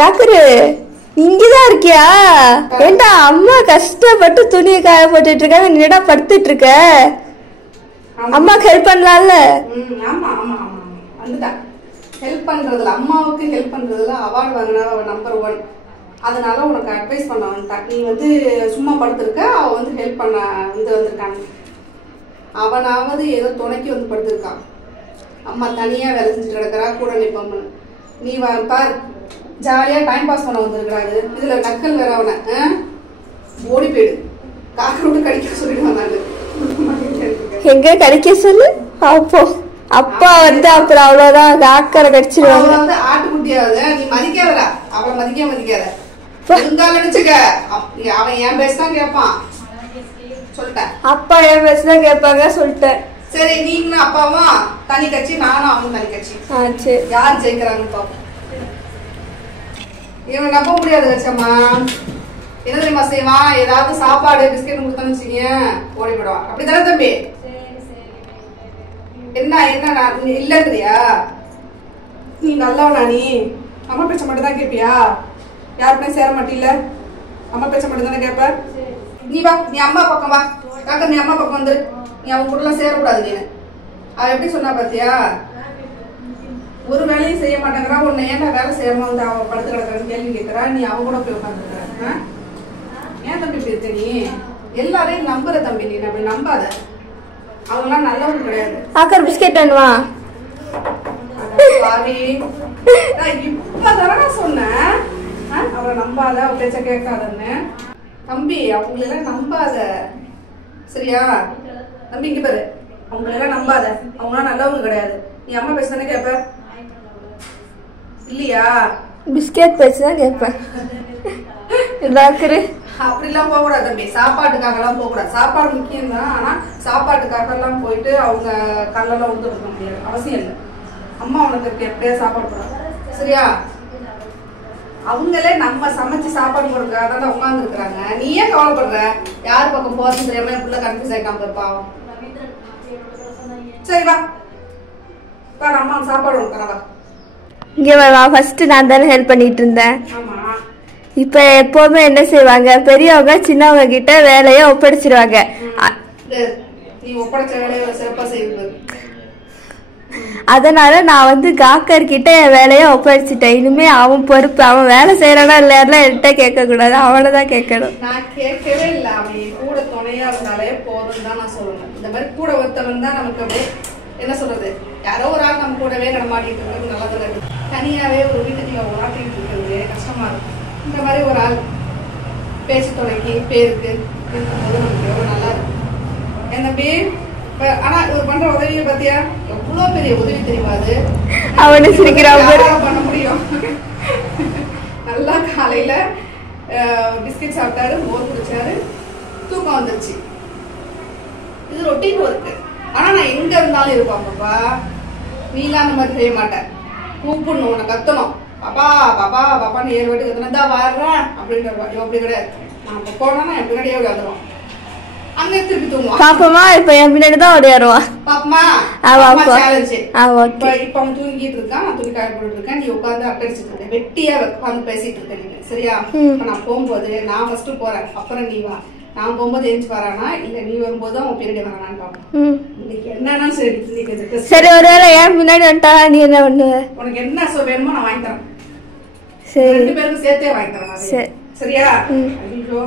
காக்கரு இங்கதான் இருக்கியா? ஏண்டா அம்மா கஷ்டப்பட்டு துணியை காய போட்டுட்டு இருக்காங்க, நீ என்னடா படுத்துட்டு இருக்க? அம்மாக்கு ஹெல்ப் பண்ணலாம்ல? ஆமா ஆமா ஆமா வந்துட்டா. ஹெல்ப் பண்றதுல அம்மாவுக்கு ஹெல்ப் பண்றதுல அவார்டு வாங்கினா நம்பர் 1. அதனால உனக்கு அட்வைஸ் பண்ண வந்துட்டா. நீ வந்து சும்மா படுத்திருக்க, அவ வந்து ஹெல்ப் பண்ண வந்திருக்காங்க. அவனாவது ஏதோ துணைக்கு வந்து படுத்திருக்கான். அம்மா தனியா வேலை செஞ்சுட்டு கிடக்குறா, கூட நிப்பம்னு. நீ பார் ஜாலியா டைம் பாஸ் பண்ண வந்திருக்கிறாரு. இதுல நக்கல் வேற அவனை. ஓடி போயிடு, காக்கரோடு கடிக்க சொல்லிடுவான். நான் எங்க கடிக்க சொல்லு. அப்போ அப்பா வந்து அப்புறம் அவ்வளவுதான், காக்கரை கடிச்சிருவாங்க. வந்து ஆட்டுக்குட்டியாவது நீ மதிக்காதடா, அவளை மதிக்காத. நினைச்சுக்க, அவன் என் பேசதான் கேட்பான். சொல்லிட்டேன், அப்பா என் பேசதான் கேட்பாங்க சொல்லிட்டேன். சரி, நீங்களும் அப்பாவும் தனி கட்சி, நானும் அவனும் தனி கட்சி. சரி, யார் ஜெயிக்கிறாங்கன்னு பாப்போம். இவன் நம்ப முடியாது கட்சம்மா. என்ன தெரியுமா செய்வான்? ஏதாவது சாப்பாடு பிஸ்கெட் கொடுத்தோன்னு வச்சுங்க ஓடி போயிடுவான். அப்படித்தானே தம்பி? என்ன இல்லன்றியா? நீ நல்லவனா? நீ அம்மா பேச்ச மட்டும் தான் கேப்பியா? யாருக்குமே சேர மாட்டீல்ல? அம்மா பேச்ச மட்டும் தானே கேப்ப? நீ வா, நீ அம்மா பக்கம் வா. காக்கா நீ அம்மா பக்கம் வந்து, நீ அவங்க கூட எல்லாம் சேரக்கூடாது. நீ அவ எப்படி சொன்னா பாத்தியா? ஒரு வேலையும் செய்ய மாட்டேங்கிறா. உன்னை ஏன்டா வேலை செய்யாம வந்து அவ படுத்து கிடக்குறன்னு கேள்வி கேட்கிறா. நீ அவங்க கூட போய் உட்காந்துருக்க. ஏன் தம்பி இப்படி இருக்க? நீ எல்லாரையும் நம்புற தம்பி. நீ அப்படி நம்பாத. அவங்களாம் நல்லவங்க கிடையாது. ஆக்கர் பிஸ்கெட் வேணுமா? இப்பதான சொன்னேன் அவளை நம்பாத, அவ பேச்ச கேட்காதன்னு. தம்பி அவங்களெல்லாம் நம்பாத, சரியா? தம்பி இங்க பாரு, அவங்களெல்லாம் நம்பாத. அவங்களாம் நல்லவங்க கிடையாது. நீ அம்மா பேச தானே கேப்ப இல்லையா? பிஸ்கெட் பேச்சுதான் கேட்பேன். அப்படிலாம் போக கூடாது தம்பி. சாப்பாட்டுக்காக எல்லாம் போக கூடாது. சாப்பாடு முக்கியம் தான், ஆனா சாப்பாட்டுக்காக எல்லாம் போயிட்டு அவங்க கல்லெல்லாம் வந்து கொடுக்க முடியாது, அவசியம் இல்லை. அம்மா உனக்கு எப்படியா சாப்பாடு போடுறாங்க, சரியா? அவங்களே நம்ம சமைச்சு சாப்பாடு போடுறதுக்காக தான் உட்கார்ந்து இருக்கிறாங்க. நீ ஏன் கவலைப்படுற? யார் பக்கம் போறதுன்னு தெரியாம புள்ள கன்ஃபியூஸ் ஆயிட்டாம இருப்பாவும். சரி வா பாரு, அம்மா சாப்பாடு கொடுக்குறவா. இங்க வா, ஃபர்ஸ்ட் நான் தானே ஹெல்ப் பண்ணிட்டு இருந்தேன். ஆமா, இப்ப எப்பவுமே என்ன செய்வாங்க, பெரியவங்க சின்னவங்க கிட்ட வேலைய ஒப்படைச்சிருவாங்க. நீ ஒப்படைச்ச வேலையை சிறப்பா செய்வது. அதனால நான் வந்து காக்கர் கிட்ட என் வேலைய ஒப்படைச்சிட்டேன். இனிமே அவன் பொறுப்பு. அவன் வேலை செய்யறானா இல்லையா என்கிட்ட கேட்க கூடாது, அவனதான் கேட்கணும். நான் கேட்கவே இல்லை. அவன் கூட துணையா இருந்தாலே போதும் தான் நான் சொல்லணும். இந்த மாதிரி கூட ஒருத்தவன் தான் நமக்கு அப்படியே என்ன சொல்றது, யாரோ ஒரு ஆள் நம்ம கூடவே நடமாடிட்டு இருக்கிறது நல்லது இருக்கு. தனியாவே ஒரு வீட்டுக்குள்ள உலாட்டிட்டு இருக்கிறது கஷ்டமா இருக்கும். இந்த மாதிரி ஒரு ஆள் பேச்சு துணைக்கு பேருக்கு இருக்கும்போது நமக்கு எவ்வளவு நல்லா இருக்கும். என்ன பேர் ஆனா ஒரு பண்ற உதவியை பத்தியா எவ்வளவு பெரிய உதவி தெரியுமா? அது அவனு சிரிக்கிறான் பண்ண முடியும். நல்லா காலையில பிஸ்கட் சாப்பிட்டாரு, மோர் குடிச்சாரு, தூக்கம் வந்துருச்சு. இது ரொட்டீன் ஒர்க்கு. ஆனா நான் எங்க இருந்தாலும் இருப்பாங்கப்பா. நீலாம் அந்த மாதிரி செய்ய மாட்டேன். கூப்பிடணும், உன்னை கத்தணும், பாப்பா பாப்பா பாப்பான்னு 7 வாட்டி கத்தணும், தான் வர்றேன் அப்படின்ற. அப்படி கிடையாது. நான் போனா என் பின்னாடியே விளையாடுவான். அங்க திருப்பி தூங்குவான். பாப்பமா இப்ப என் பின்னாடி தான் ஓடியாருவான். பாப்பமா சேலஞ்சு. இப்ப அவன் தூங்கிட்டு இருக்கான், நான் துணி காய போட்டு இருக்கேன். நீ உட்காந்து அட்டடிச்சுட்டு இருக்க, வெட்டியா உட்காந்து பேசிட்டு இருக்க நீங்க, சரியா? இப்ப நான் போகும்போது நான் ஃபர்ஸ்ட் போறேன், அப்புறம் நீ வா. நான் போகும்போது எழுந்து வரானா இல்ல நீ வரும்போது அவன் பின்னாடி வரானான்னு பாப்போம். இன்னைக்கு என்னன்னா சரி. சரி, ஒருவேளை ஏன் முன்னாடி வந்துட்டா நீ என்ன பண்ணுவ? உனக்கு என்ன வேணுமோ நான் வாங்கி தரேன். சரி, 2 பேருக்கும் சேர்த்தே வாங்கி தரேன், சரியா? ஐயோ,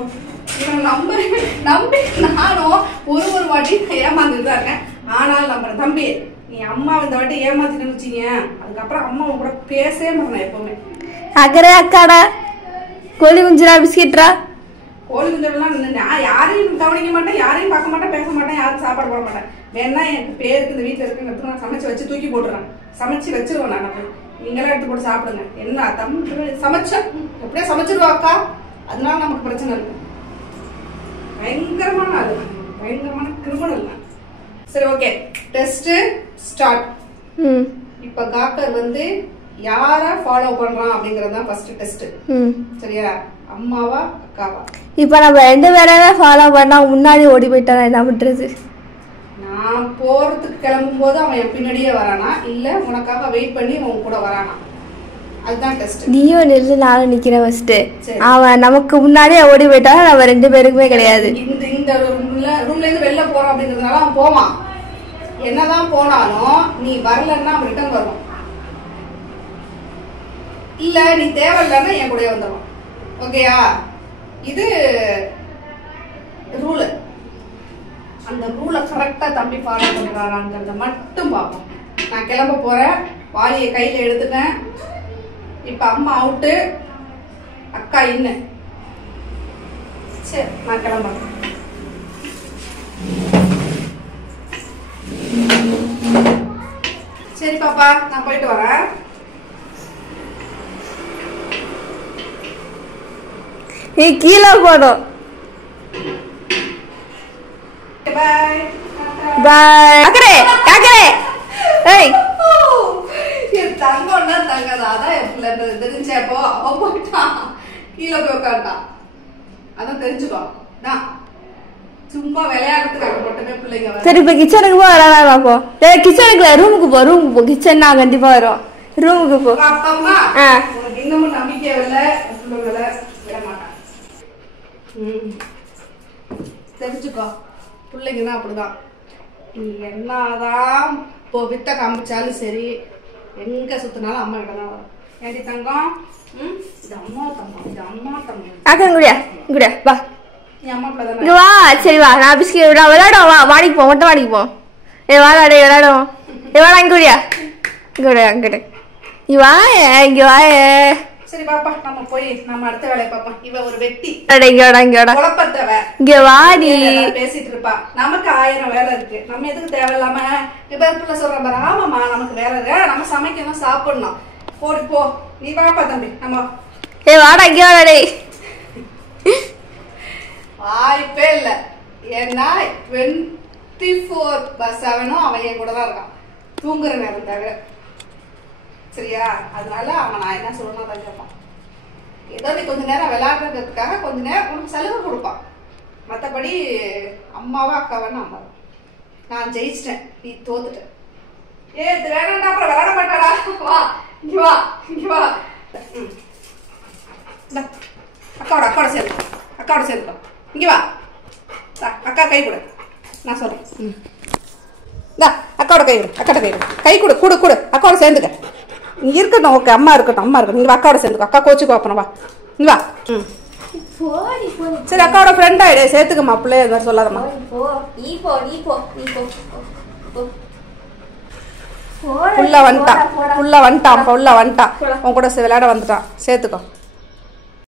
நம்பி நானும் ஒரு வாட்டி ஏமாந்துட்டு தான் இருக்கேன். ஆனாலும் நம்புறேன் தம்பி. நீ அம்மா இந்த வாட்டி ஏமாத்திட்டு வச்சீங்க, அதுக்கப்புறம் அம்மா கூட பேசவே மாட்டேன் எப்பவுமே. அக்கறை அக்காடா, கோழி குஞ்சுரா, பிஸ்கெட்ரா. கோழி குஞ்செல்லாம் நான் யாரையும் கவனிக்க மாட்டேன், யாரையும் பார்க்க மாட்டேன், பேச மாட்டேன், யாரும் சாப்பாடு போட மாட்டேன். வேணா எனக்கு பேருக்கு இந்த வீட்டுல இருக்குன்னு நான் சமைச்சு வச்சு தூக்கி போட்டுறேன். சமைச்சு வச்சிருவேன் நான். நீங்களா எடுத்து போட்டு சாப்பிடுங்க. என்ன தம்பி சமைச்சேன் எப்படியா சமைச்சிருவா அக்கா, அதனால நமக்கு பிரச்சனை இருக்கு. பயங்கரமான ஆளு, பயங்கரமான கிரிமினல். சரி, ஓகே, டெஸ்ட் ஸ்டார்ட். இப்ப காக்கர் வந்து யார ஃபாலோ பண்றான் அப்படிங்கறதுதான் ஃபர்ஸ்ட் டெஸ்ட், சரியா? அம்மாவா அக்காவா? இப்ப நம்ம 2 பேரையே ஃபாலோ பண்ணா முன்னாடி ஓடி போயிட்டானா என்ன பண்றது? நான் போறதுக்கு கிளம்பும் போது அவன் என் பின்னாடியே வரானா இல்ல உனக்காக வெயிட் பண்ணி உன் கூட வரானா, அதுதான் டெஸ்ட். நீயும் நெல்லு நானும் நிக்கிறேன் ஃபர்ஸ்ட். அவன் நமக்கு முன்னாடியே ஓடி போயிட்டா நம்ம 2 பேருக்குமே கிடையாது. இந்த ரூம்ல இருந்து வெளில போறோம் அப்படிங்கறதுனால அவன் போவான். என்னதான் போனாலும் நீ வரலன்னா அவன் ரிட்டர்ன் வருவான். இல்ல நீ தேவையில்லைன்னா என் கூடயே வந்துடும். ஓகேயா? இது ரூல். அந்த ரூலை கரெக்டா தம்பி ஃபாலோ பண்றாராங்கிறத மட்டும் பார்ப்போம். நான் கிளம்ப போறேன். வாளியை கையில எடுத்துட்டேன். இப்ப அம்மா அவுட்டு, அக்கா இன்னு. சரி நான் கிளம்புறேன். சரி பாப்பா நான் போயிட்டு வரேன். நீ கீழே போடும். பாய் பாய். அக்கரே அக்கரே. ஏய் தங்கம்னா தங்கதான். அதான் என் பிள்ளை தெரிஞ்சப்போ அவன் போயிட்டான் கீழே போய் உட்காந்துட்டான். அதான் தெரிஞ்சுக்கோ. நான் சும்மா விளையாடுறதுக்காக மட்டுமே பிள்ளைங்க. சரி இப்ப கிச்சனுக்கு போ விளையாடலாம். போ கிச்சனுக்கு ரூமுக்கு போ. ரூமுக்கு போ. கிச்சன் நான் கண்டிப்பா வரும். ரூமுக்கு போ. அப்பா அம்மா உனக்கு இன்னமும் நம்பிக்கை இல்லை. பிள்ளைங்களை விட மாட்டான். தெரிஞ்சுக்கோ. பிள்ளைங்கன்னா அப்படிதான். நீ என்னதான் இப்போ வித்த காமிச்சாலும் சரி, எங்க சுத்தினாலும் அம்மா கிட்ட தான் வரும். ஏடி தங்கம்? இது அம்மா தங்கம், இது அம்மா தங்கம். அக்கா குடியா குடியா வா. நீ அம்மா பிள்ளை இங்க வா. சரி வா. நான் பிஸ்கெட் நான் விளையாடுவோம். வா மாடிக்கு போ. மொட்டை மாடிக்கு போ. வாடாடே விளையாடுவோம். வாடா இங்க குடியா. இங்க விட அங்கிட்டு நீ வா. இங்க வா. சரி பாப்பா நம்ம போய் நம்ம அடுத்த வேலையை பாப்பா. இவ ஒரு வெட்டி குழப்பத்தவ. இங்க வாடி. பேசிட்டு இருப்பா. நமக்கு 1000 வேலை இருக்கு. நம்ம எதுக்கு தேவையில்லாம பிள்ளை சொல்ற பாரு. ஆமாமா நமக்கு வேலை இருக்கு. நம்ம சமைக்கணும் சாப்பிடணும். போடி போ. நீ வாப்பா தம்பி. நம்ம வாடா இங்க வாடா. வாய்ப்பே இல்ல. ஏன்னா 24/7 அவன் என் கூட தான் இருக்கான். தூங்குற நேரம் தவிர. சரியா? அதனால அவன் நான் என்ன சொல்லணும் அதை கேட்பான். ஏதோ நீ கொஞ்ச நேரம் விளையாடுறதுக்காக கொஞ்ச நேரம் உனக்கு சலுகை கொடுப்பான். மற்றபடி அம்மாவா அக்காவான்னு அம்மா. நான் ஜெயிச்சிட்டேன், நீ தோத்துட்ட. இது வேணாண்டா அப்புறம் விளையாட மாட்டாடா. வா இங்க வா இங்க வா. அக்காவோட சேர்ந்து அக்காவோட சேர்ந்துக்கோ. இங்க வா. அக்கா கை கொடு. நான் சொல்றேன். அக்காவோட கை கொடு. அக்காட்ட கை கொடு. கை கொடு கொடு கொடு. அக்காவோட சேர்ந்துக்க. நீ இருக்கட்டும். ஓகே அம்மா இருக்கட்டும். அம்மா இருக்கட்டும். நீ அக்காவோட சேர்ந்துக்கோ. அக்கா கோச்சுக்கோ. அப்புறம் வா. நீ வா. சரி அக்காவோட ஃப்ரெண்ட் ஆயிடு. சேர்த்துக்கம்மா. பிள்ளைய இது மாதிரி சொல்லாதம்மா. புள்ள வந்துட்டான். புள்ள வந்துட்டான். உன் கூட விளையாட வந்துட்டான். சேர்த்துக்கோ.